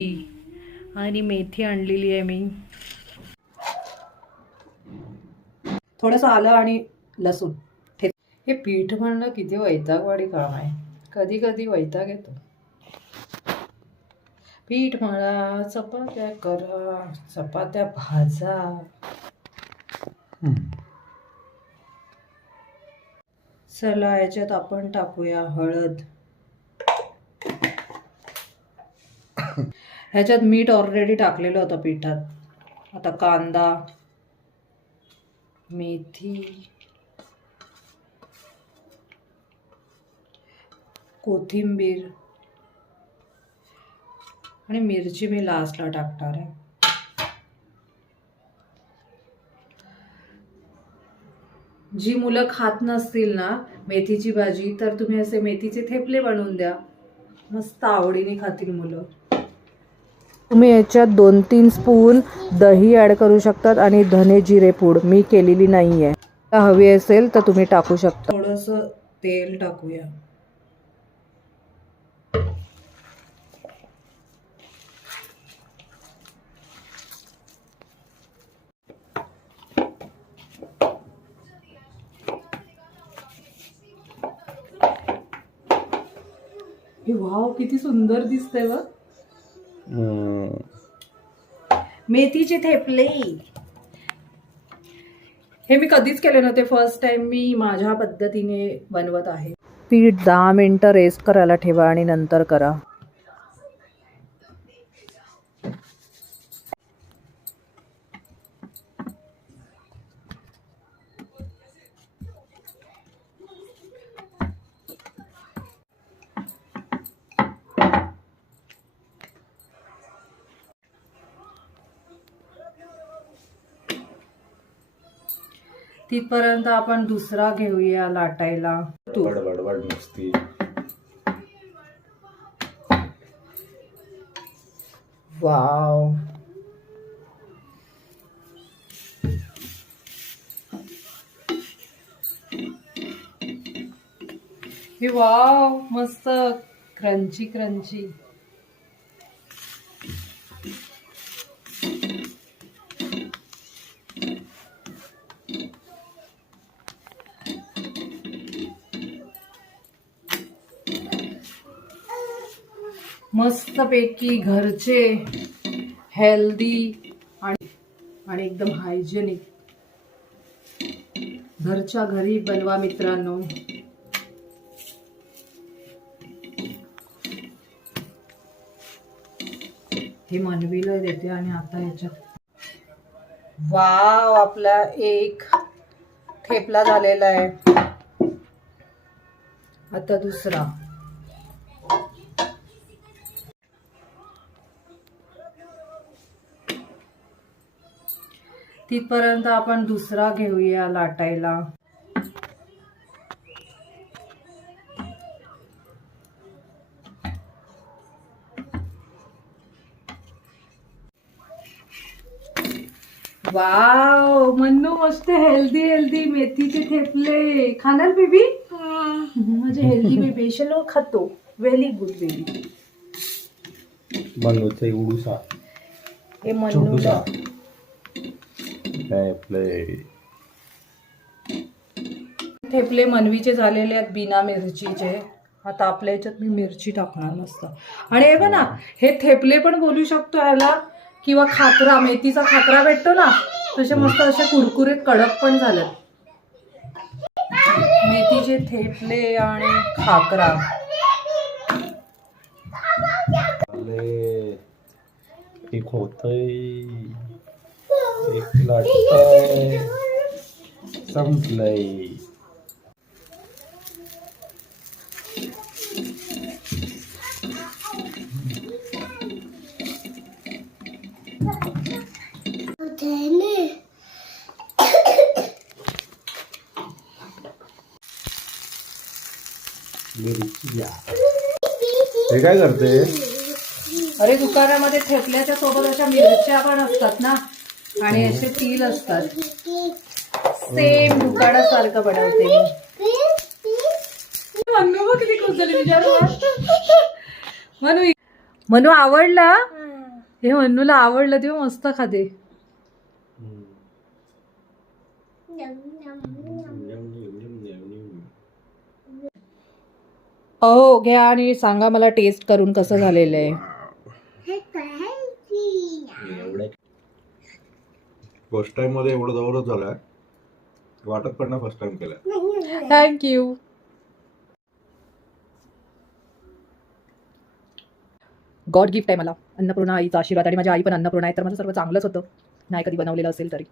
आणि मेथी आणलेली आहे मी, थोडंसं आलं आणि लसूण. हे पीठ म्हणणं किती वैतागवाडी काम आहे, कधी कधी वैताग येतो. पीठ मळा, चपात्या करा, चपात्या भाजा. चला याच्यात आपण टाकूया हळद. ह्याच्यात मीठ ऑलरेडी टाकलेलं होतं पिठात. आता कांदा, मेथी, कोथिंबीर आणि मिरची मी लास्टला टाकणार आहे. जी मुलं खात नसतील ना मेथीची भाजी, तर तुम्ही असे मेथीचे थेपले बनवून द्या, मस्त आवडीने खातील मुलं. तुम्ही याच्यात 2-3 स्पून दही ॲड करू शकतात आणि धने जिरे पूड मी केलेली नाही आहे. हवी असेल तर तुम्ही टाकू शकता. थोडंसं तेल टाकूया. वाव किती सुंदर दिसतंय बघ. मेथीचे थेपले हे मी कधीच केले नव्हते, फर्स्ट टाइम मी माझ्या पद्धतीने बनवत आहे. पीठ 10 मिनिटं रेस्ट करायला ठेवा आणि नंतर करा. तिथपर्यंत आपण दुसरा घेऊया लाटायला. बडबड नुसती. वाव वाव मस्त क्रंची क्रंची. मस्तपैकी घरचे, हेल्दी आणि एकदम हायजेनिक. घरच्या घरी बनवा मित्रांनो. हे मनवीला देते आणि आता याच्यात वाव आपला एक थेपला झालेला आहे. आता दुसरा. तिथपर्यंत आपण दुसरा घेऊया लाटायला. वाव मन्नू मस्त हेल्दी हेल्दी मेथीचे थेपले खाणार बेबी. माझे हेल्दी बेबी चलो खातो. Very good baby. मन्नूचे उडूसा. हे मन्नूला थेपले मनवीचे झालेले आहेत बिना मिरचीचे. आता आपल्या याच्यात मी मिरची टाकणार मस्त. आणि हे बघ ना, हे थेपले पण बोलू शकतो याला, किंवा खाकरा, मेथीचा खाकरा भेटतो ना, तसे मस्त असे कुरकुरीत कडक पण झाले. मेथीचे थेपले आणि खाकरा. एक होतय, एक लाटतय, संपलंय. हे काय करते? अरे दुकानामध्ये थेपल्याच्या सोबत अशा मिरच्या पण असतात ना, आणि असे तीळ असतात. सेम दुकानासारखं बनवते मी. मनू बघ किती खुश झाली. विचारू मनू, मनू आवडला. हे मन्नूला आवडलं तेव्हा मस्त खाते. अहो घ्या आणि सांगा मला टेस्ट करून कसं झालेलं आहे. फर्स्ट टाइम मध्ये एवढं जवळच झालाय वाटत पण ना फर्स्ट टाइम केलाय. थँक्यू. गॉड गिफ्ट आहे मला अन्नपूर्णा आईचा आशीर्वाद, आणि माझी आई पण अन्नपूर्णा आहे, तर माझं सर्व चांगलंच होतं, नाही कधी बनवलेलं असेल तरी.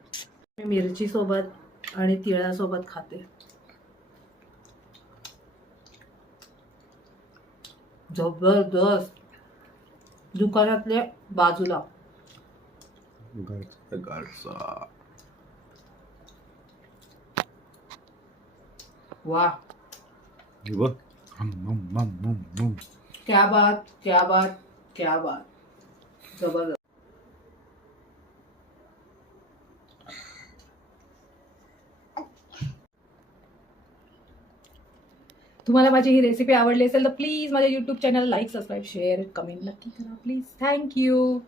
मी मिरची सोबत आणि तिळासोबत खाते. जबरदस्त. दुकानातल्या बाजूला. वा, क्या बात, क्या बात, क्या बात. जबरदस्त. तुम्हाला माझी ही रेसिपी आवडली असेल तर प्लीज माझ्या YouTube channel like, subscribe, share, comment नक्की करा प्लीज. थँक्यू.